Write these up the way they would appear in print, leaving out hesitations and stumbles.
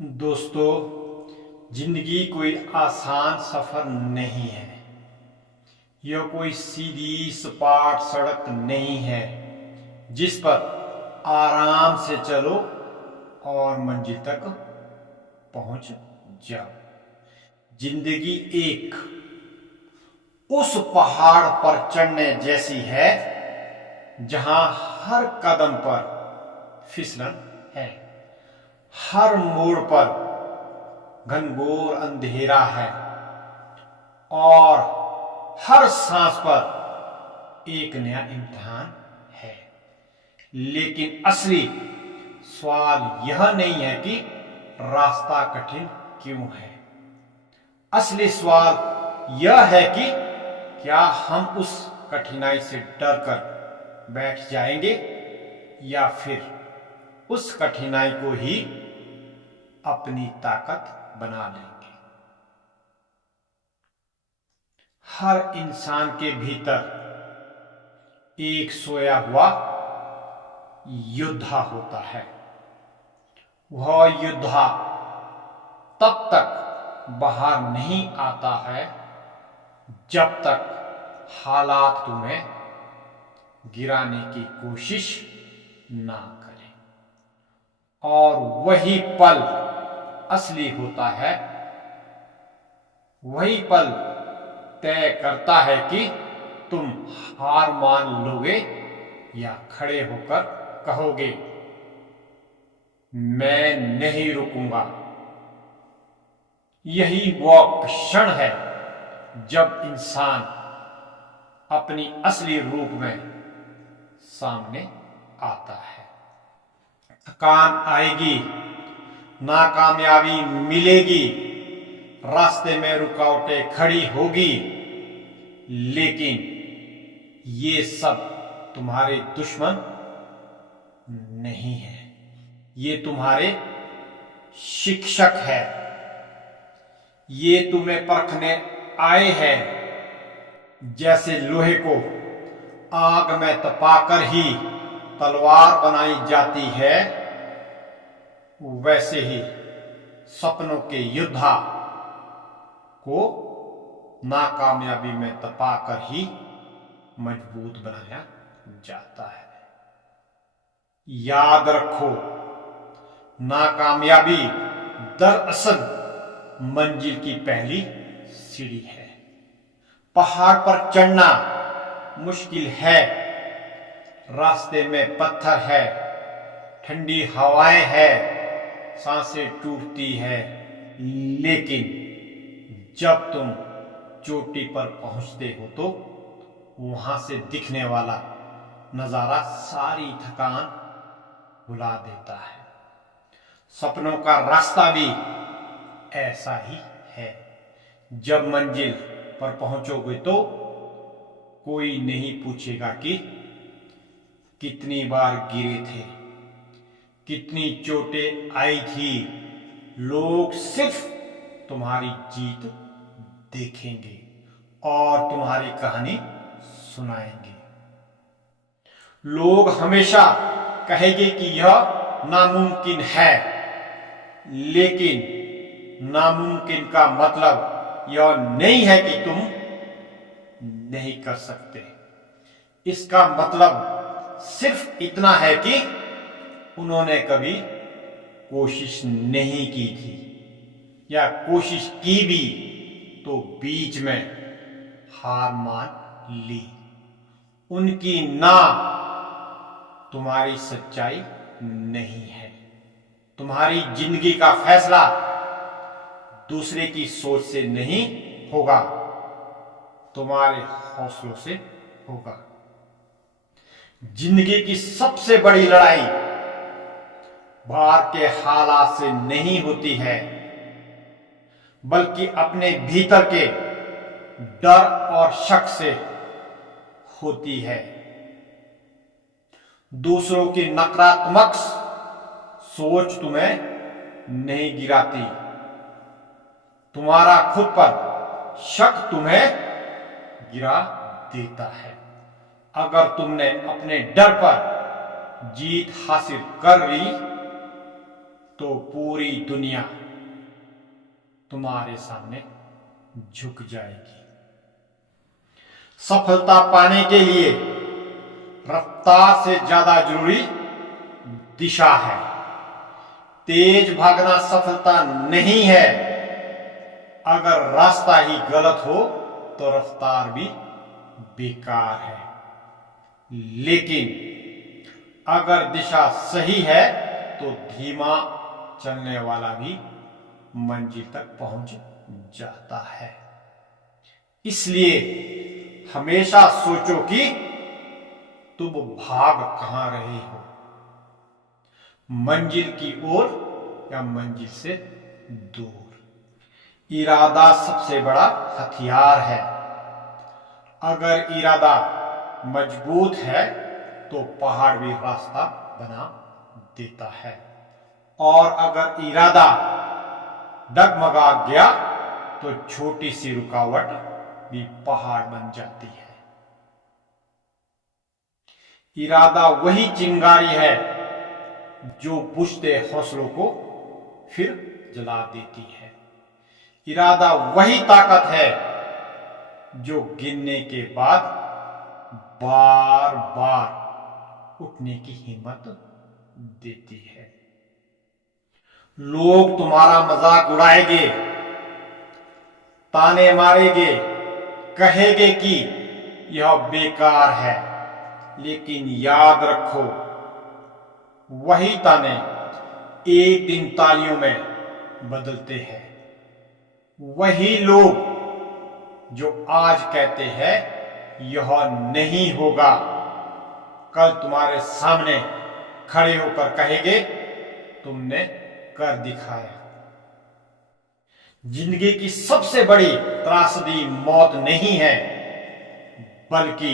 दोस्तों, जिंदगी कोई आसान सफर नहीं है। यह कोई सीधी सपाट सड़क नहीं है जिस पर आराम से चलो और मंजिल तक पहुंच जाओ। जिंदगी एक उस पहाड़ पर चढ़ने जैसी है जहां हर कदम पर फिसलन है, हर मोड़ पर घनघोर अंधेरा है और हर सांस पर एक नया इम्तिहान है। लेकिन असली सवाल यह नहीं है कि रास्ता कठिन क्यों है। असली सवाल यह है कि क्या हम उस कठिनाई से डरकर बैठ जाएंगे या फिर उस कठिनाई को ही अपनी ताकत बना लेंगे। हर इंसान के भीतर एक सोया हुआ योद्धा होता है। वह योद्धा तब तक बाहर नहीं आता है जब तक हालात तुम्हें गिराने की कोशिश ना करें। और वही पल असली होता है। वही पल तय करता है कि तुम हार मान लोगे या खड़े होकर कहोगे, मैं नहीं रुकूंगा। यही वह क्षण है जब इंसान अपनी असली रूप में सामने आता है। थकान आएगी, नाकामयाबी मिलेगी, रास्ते में रुकावटें खड़ी होगी, लेकिन ये सब तुम्हारे दुश्मन नहीं है। ये तुम्हारे शिक्षक है। ये तुम्हें परखने आए हैं। जैसे लोहे को आग में तपाकर ही तलवार बनाई जाती है, वैसे ही सपनों के योद्धा को नाकामयाबी में तपाकर ही मजबूत बनाया जाता है। याद रखो, नाकामयाबी दरअसल मंजिल की पहली सीढ़ी है। पहाड़ पर चढ़ना मुश्किल है, रास्ते में पत्थर है, ठंडी हवाएं है, सांसें टूटती है, लेकिन जब तुम चोटी पर पहुंचते हो तो वहां से दिखने वाला नजारा सारी थकान भुला देता है। सपनों का रास्ता भी ऐसा ही है। जब मंजिल पर पहुंचोगे तो कोई नहीं पूछेगा कि कितनी बार गिरे थे, कितनी चोटें आई थी। लोग सिर्फ तुम्हारी जीत देखेंगे और तुम्हारी कहानी सुनाएंगे। लोग हमेशा कहेंगे कि यह नामुमकिन है, लेकिन नामुमकिन का मतलब यह नहीं है कि तुम नहीं कर सकते। इसका मतलब सिर्फ इतना है कि उन्होंने कभी कोशिश नहीं की थी, या कोशिश की भी तो बीच में हार मान ली। उनकी ना तुम्हारी सच्चाई नहीं है। तुम्हारी जिंदगी का फैसला दूसरे की सोच से नहीं होगा, तुम्हारे हौसलों से होगा। जिंदगी की सबसे बड़ी लड़ाई बाहर के हालात से नहीं होती है, बल्कि अपने भीतर के डर और शक से होती है। दूसरों की नकारात्मक सोच तुम्हें नहीं गिराती, तुम्हारा खुद पर शक तुम्हें गिरा देता है। अगर तुमने अपने डर पर जीत हासिल कर ली तो पूरी दुनिया तुम्हारे सामने झुक जाएगी। सफलता पाने के लिए रफ्तार से ज्यादा जरूरी दिशा है। तेज भागना सफलता नहीं है। अगर रास्ता ही गलत हो तो रफ्तार भी बेकार है। लेकिन अगर दिशा सही है तो धीमा चलने वाला भी मंजिल तक पहुंच जाता है। इसलिए हमेशा सोचो कि तुम भाग कहां रहे हो, मंजिल की ओर या मंजिल से दूर। इरादा सबसे बड़ा हथियार है। अगर इरादा मजबूत है तो पहाड़ भी रास्ता बना देता है, और अगर इरादा डगमगा गया तो छोटी सी रुकावट भी पहाड़ बन जाती है। इरादा वही चिंगारी है जो बुझते हौसलों को फिर जला देती है। इरादा वही ताकत है जो गिरने के बाद बार बार उठने की हिम्मत देती है। लोग तुम्हारा मजाक उड़ाएंगे, ताने मारेंगे, कहेंगे कि यह बेकार है, लेकिन याद रखो वही ताने एक दिन तालियों में बदलते हैं। वही लोग जो आज कहते हैं यह नहीं होगा, कल तुम्हारे सामने खड़े होकर कहेंगे तुमने कर दिखाया। जिंदगी की सबसे बड़ी त्रासदी मौत नहीं है, बल्कि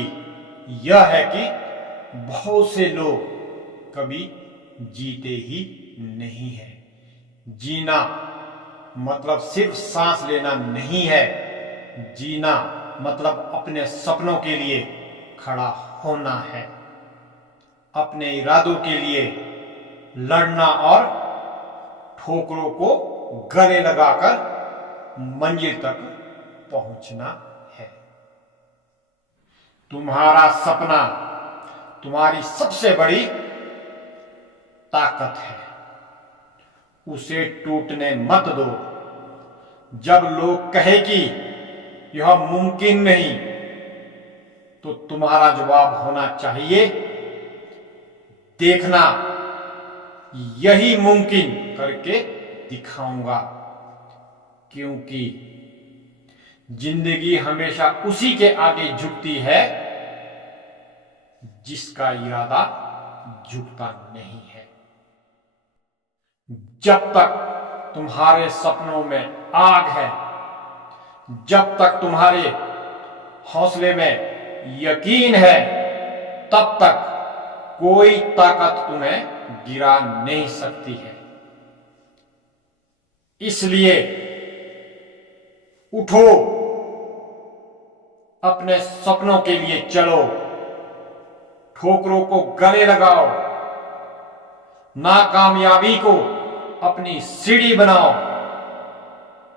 यह है कि बहुत से लोग कभी जीते ही नहीं है। जीना मतलब सिर्फ सांस लेना नहीं है। जीना मतलब अपने सपनों के लिए खड़ा होना है, अपने इरादों के लिए लड़ना और ठोकरों को गले लगाकर मंजिल तक पहुंचना है। तुम्हारा सपना तुम्हारी सबसे बड़ी ताकत है, उसे टूटने मत दो। जब लोग कहे कि यह मुमकिन नहीं, तो तुम्हारा जवाब होना चाहिए, देखना यही मुमकिन करके दिखाऊंगा। क्योंकि जिंदगी हमेशा उसी के आगे झुकती है जिसका इरादा झुकता नहीं है। जब तक तुम्हारे सपनों में आग है, जब तक तुम्हारे हौसले में यकीन है, तब तक कोई ताकत तुम्हें गिरा नहीं सकती है। इसलिए उठो, अपने सपनों के लिए चलो, ठोकरों को गले लगाओ, नाकामयाबी को अपनी सीढ़ी बनाओ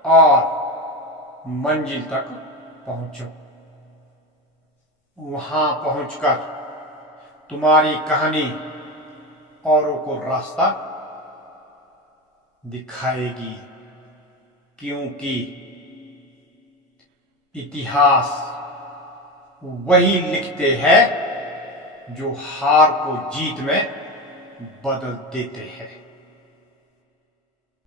और मंजिल तक पहुंचो। वहां पहुंचकर तुम्हारी कहानी औरों को रास्ता दिखाएगी, क्योंकि इतिहास वही लिखते हैं जो हार को जीत में बदल देते हैं।